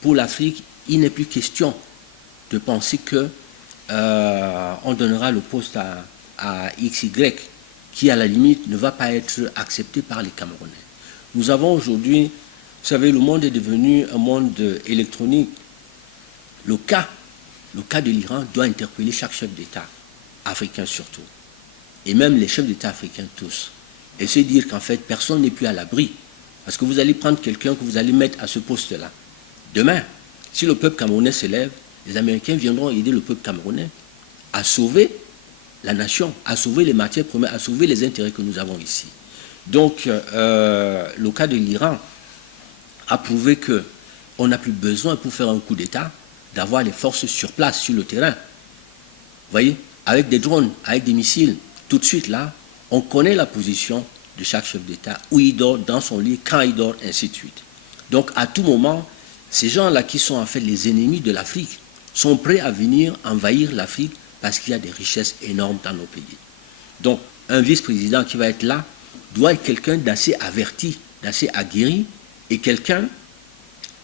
pour l'Afrique, il n'est plus question de penser que on donnera le poste à XY qui, à la limite, ne va pas être accepté par les Camerounais. Nous avons aujourd'hui, vous savez, le monde est devenu un monde électronique. Le cas de l'Iran doit interpeller chaque chef d'État, africain surtout, et même les chefs d'État africains tous, et se dire qu'en fait, personne n'est plus à l'abri. Parce que vous allez prendre quelqu'un que vous allez mettre à ce poste-là. Demain, si le peuple camerounais s'élève, les Américains viendront aider le peuple camerounais à sauver la nation, à sauver les matières premières, à sauver les intérêts que nous avons ici. Donc, le cas de l'Iran a prouvé qu'on n'a plus besoin, pour faire un coup d'État, d'avoir les forces sur place, sur le terrain. Vous voyez, avec des drones, avec des missiles, tout de suite là, on connaît la position de chaque chef d'État, où il dort, dans son lit, quand il dort, ainsi de suite. Donc, à tout moment, ces gens-là qui sont en fait les ennemis de l'Afrique sont prêts à venir envahir l'Afrique parce qu'il y a des richesses énormes dans nos pays. Donc, un vice-président qui va être là doit être quelqu'un d'assez averti, d'assez aguerri, et quelqu'un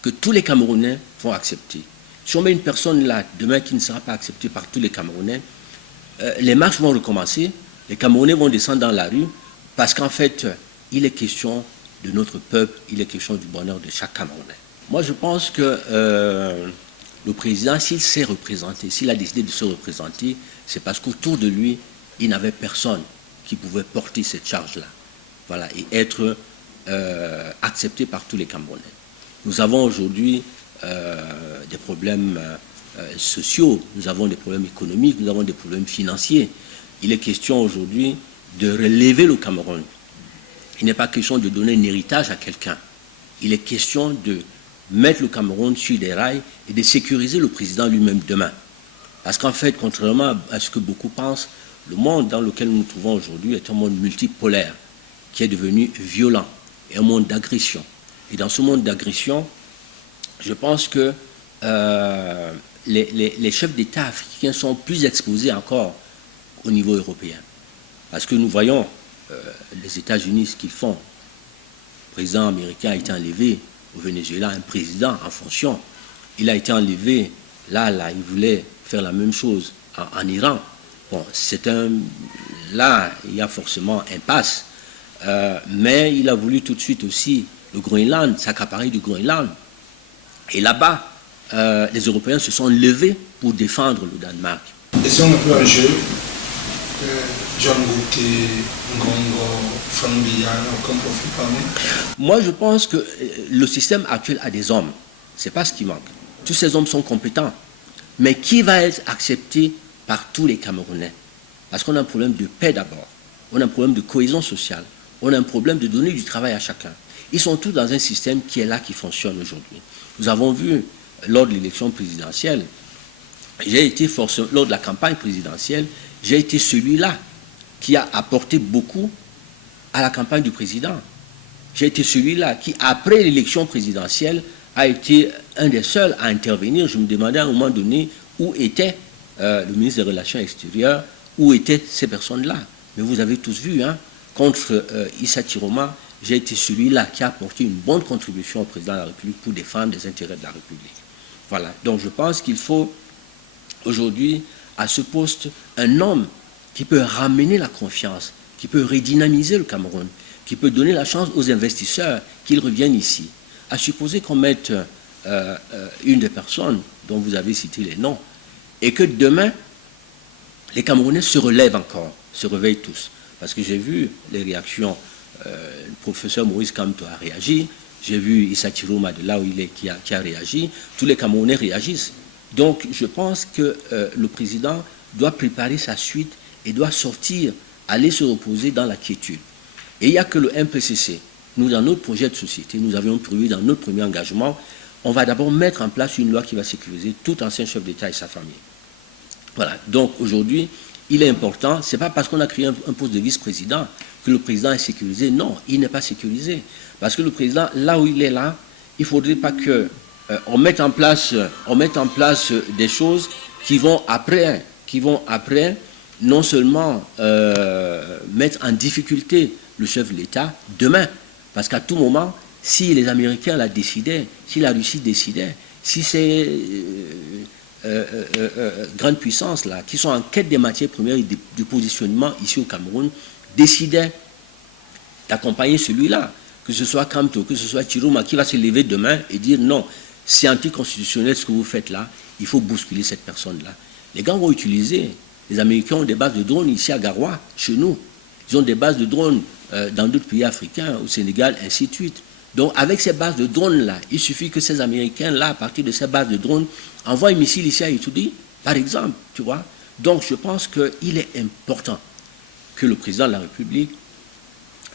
que tous les Camerounais vont accepter. Si on met une personne là, demain, qui ne sera pas acceptée par tous les Camerounais, les marches vont recommencer, les Camerounais vont descendre dans la rue, parce qu'en fait, il est question de notre peuple, il est question du bonheur de chaque Camerounais. Moi, je pense que le président, s'il s'est représenté, s'il a décidé de se représenter, c'est parce qu'autour de lui, il n'avait personne qui pouvait porter cette charge-là. Voilà, et être accepté par tous les Camerounais. Nous avons aujourd'hui des problèmes sociaux, nous avons des problèmes économiques, nous avons des problèmes financiers. Il est question aujourd'hui de relever le Cameroun. Il n'est pas question de donner un héritage à quelqu'un. Il est question de mettre le Cameroun sur des rails et de sécuriser le président lui-même demain. Parce qu'en fait, contrairement à ce que beaucoup pensent, le monde dans lequel nous nous trouvons aujourd'hui est un monde multipolaire, qui est devenu violent, et un monde d'agression. Et dans ce monde d'agression, je pense que les chefs d'État africains sont plus exposés encore au niveau européen. Parce que nous voyons les États-Unis, ce qu'ils font. Le président américain a été enlevé au Venezuela, un président en fonction. Il a été enlevé, là, il voulait faire la même chose en Iran. Bon, là, il y a forcément impasse. Mais il a voulu tout de suite aussi le Groenland, s'accaparer du Groenland. Et là-bas, les Européens se sont levés pour défendre le Danemark. Et si on a un jeu, John Gauthier, Ngongo, Franck Biya, comme profil parmi? Moi, je pense que le système actuel a des hommes. Ce n'est pas ce qui manque. Tous ces hommes sont compétents. Mais qui va être accepté par tous les Camerounais? Parce qu'on a un problème de paix d'abord. On a un problème de cohésion sociale. On a un problème de donner du travail à chacun. Ils sont tous dans un système qui est là, qui fonctionne aujourd'hui. Nous avons vu, lors de l'élection présidentielle, lors de la campagne présidentielle, j'ai été celui-là qui a apporté beaucoup à la campagne du président. J'ai été celui-là qui, après l'élection présidentielle, a été un des seuls à intervenir. Je me demandais à un moment donné où était le ministre des Relations extérieures, où étaient ces personnes-là. Mais vous avez tous vu, hein, contre Issa Chiroma, j'ai été celui-là qui a apporté une bonne contribution au président de la République pour défendre les intérêts de la République. Voilà. Donc je pense qu'il faut aujourd'hui, à ce poste, un homme qui peut ramener la confiance, qui peut redynamiser le Cameroun, qui peut donner la chance aux investisseurs qu'ils reviennent ici. À supposer qu'on mette une des personnes dont vous avez cité les noms, et que demain, les Camerounais se relèvent encore, se réveillent tous. Parce que j'ai vu les réactions, le professeur Maurice Kamto a réagi, j'ai vu Issa Chiroma de là où il est qui a réagi, tous les Camerounais réagissent. Donc je pense que le président doit préparer sa suite et doit sortir, aller se reposer dans la quiétude. Et il n'y a que le MPCC. Nous, dans notre projet de société, nous avions prévu dans notre premier engagement, on va d'abord mettre en place une loi qui va sécuriser tout ancien chef d'État et sa famille. Voilà. Donc aujourd'hui, il est important, ce n'est pas parce qu'on a créé un poste de vice-président que le président est sécurisé. Non, il n'est pas sécurisé. Parce que le président, là où il est là, il ne faudrait pas qu'on mette en place des choses qui vont après non seulement mettre en difficulté le chef de l'État demain. Parce qu'à tout moment, si les Américains la décidaient, si la Russie décidait, si ces grandes puissances-là, qui sont en quête des matières premières et du positionnement ici au Cameroun, décidaient d'accompagner celui-là, que ce soit Kamto, que ce soit Chiroma, qui va se lever demain et dire non, c'est anticonstitutionnel ce que vous faites là, il faut bousculer cette personne-là. Les gars vont utiliser, les Américains ont des bases de drones ici à Garoua, chez nous. Ils ont des bases de drones dans d'autres pays africains, au Sénégal, ainsi de suite. Donc avec ces bases de drones-là, il suffit que ces Américains-là, à partir de ces bases de drones, envoient un missile ici à Itoudi, par exemple, tu vois. Donc je pense qu'il est important que le président de la République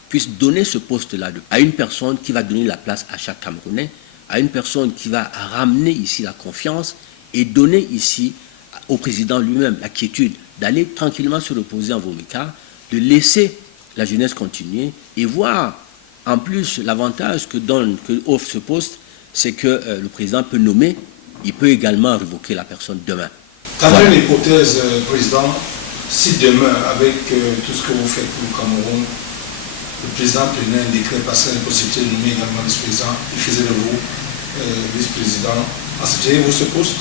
puisse donner ce poste-là à une personne qui va donner la place à chaque Camerounais, à une personne qui va ramener ici la confiance et donner ici au président lui-même la quiétude d'aller tranquillement se reposer en Vomika, de laisser la jeunesse continuer et voir en plus l'avantage que offre ce poste, c'est que le président peut nommer, il peut également révoquer la personne demain. Dans une hypothèse, président, si demain, avec tout ce que vous faites pour le Cameroun, le président prenait un décret passant une possibilité de nommer également vice-président, il faisait de vous vice-président, accepteriez-vous ce poste?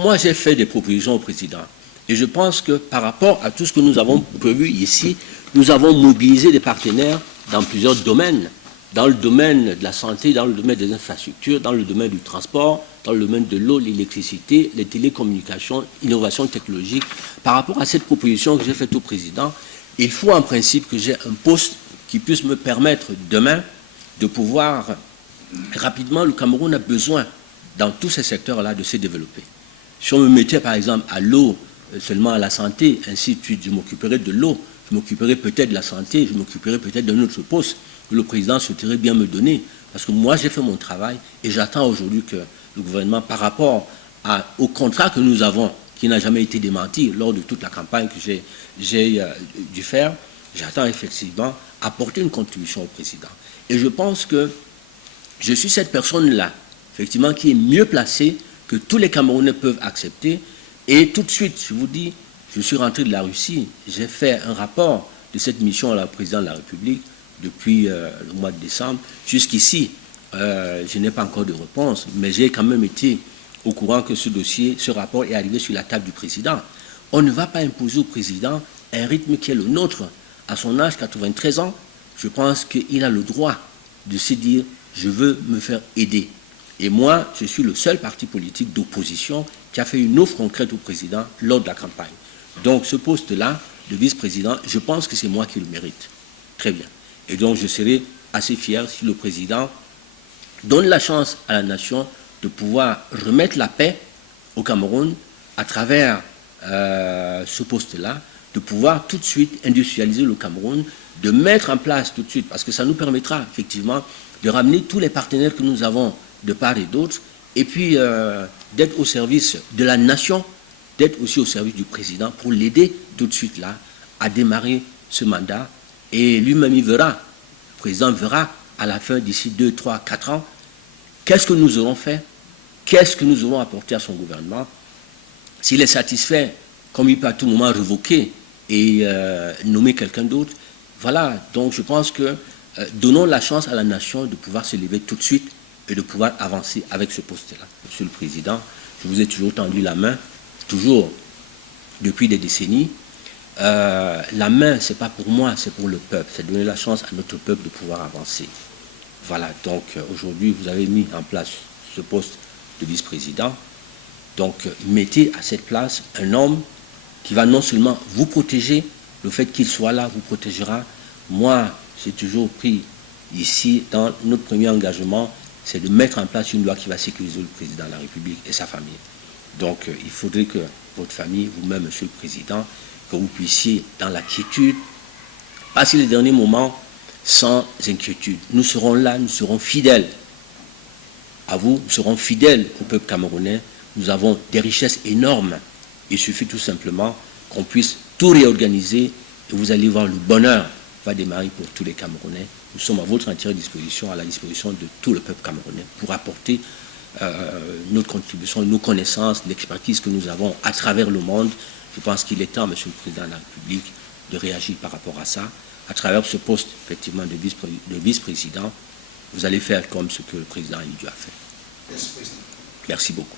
Moi, j'ai fait des propositions au président. Et je pense que par rapport à tout ce que nous avons prévu ici, nous avons mobilisé des partenaires dans plusieurs domaines. Dans le domaine de la santé, dans le domaine des infrastructures, dans le domaine du transport, dans le domaine de l'eau, l'électricité, les télécommunications, innovation technologique. Par rapport à cette proposition que j'ai faite au président, il faut en principe que j'ai un poste qui puisse me permettre demain de pouvoir rapidement, le Cameroun a besoin dans tous ces secteurs-là de se développer. Si on me mettait par exemple à l'eau, seulement à la santé, ainsi de suite, je m'occuperai de l'eau, je m'occuperai peut-être de la santé, je m'occuperai peut-être d'un autre poste que le président souhaiterait bien me donner. Parce que moi, j'ai fait mon travail et j'attends aujourd'hui que le gouvernement, par rapport au contrat que nous avons, qui n'a jamais été démenti lors de toute la campagne que j'ai dû faire, j'attends effectivement apporter une contribution au président. Et je pense que je suis cette personne-là, effectivement, qui est mieux placée que tous les Camerounais peuvent accepter. Et tout de suite, je vous dis, je suis rentré de la Russie, j'ai fait un rapport de cette mission à la présidente de la République depuis le mois de décembre. Jusqu'ici, je n'ai pas encore de réponse, mais j'ai quand même été au courant que ce dossier, ce rapport est arrivé sur la table du président. On ne va pas imposer au président un rythme qui est le nôtre. À son âge, 93 ans, je pense qu'il a le droit de se dire « je veux me faire aider ». Et moi, je suis le seul parti politique d'opposition qui a fait une offre concrète au président lors de la campagne. Donc ce poste-là, de vice-président, je pense que c'est moi qui le mérite. Très bien. Et donc je serai assez fier si le président donne la chance à la nation de pouvoir remettre la paix au Cameroun à travers ce poste-là, de pouvoir tout de suite industrialiser le Cameroun, de mettre en place tout de suite, parce que ça nous permettra effectivement de ramener tous les partenaires que nous avons de part et d'autre, et puis d'être au service de la nation, d'être aussi au service du président pour l'aider tout de suite là à démarrer ce mandat. Et lui-même, il verra, le président verra à la fin, d'ici 2, 3, 4 ans, qu'est-ce que nous aurons fait, qu'est-ce que nous aurons apporté à son gouvernement. S'il est satisfait, comme il peut à tout moment révoquer et nommer quelqu'un d'autre, voilà. Donc je pense que donnons la chance à la nation de pouvoir se lever tout de suite et de pouvoir avancer avec ce poste-là. Monsieur le Président, je vous ai toujours tendu la main, toujours depuis des décennies. La main, ce n'est pas pour moi, c'est pour le peuple. C'est donner la chance à notre peuple de pouvoir avancer. Voilà, donc aujourd'hui, vous avez mis en place ce poste de vice-président. Donc mettez à cette place un homme qui va non seulement vous protéger, le fait qu'il soit là vous protégera. Moi, j'ai toujours pris ici, dans notre premier engagement, c'est de mettre en place une loi qui va sécuriser le président de la République et sa famille. Donc il faudrait que votre famille, vous-même, monsieur le président, que vous puissiez, dans la quiétude, passer les derniers moments sans inquiétude. Nous serons là, nous serons fidèles à vous, nous serons fidèles au peuple camerounais. Nous avons des richesses énormes. Il suffit tout simplement qu'on puisse tout réorganiser et vous allez voir le bonheur va démarrer pour tous les Camerounais. Nous sommes à votre entière disposition, à la disposition de tout le peuple camerounais pour apporter notre contribution, nos connaissances, l'expertise que nous avons à travers le monde. Je pense qu'il est temps, monsieur le président de la République, de réagir par rapport à ça. À travers ce poste, effectivement, de vice-président, vous allez faire comme ce que le président Idiou a fait. Merci beaucoup.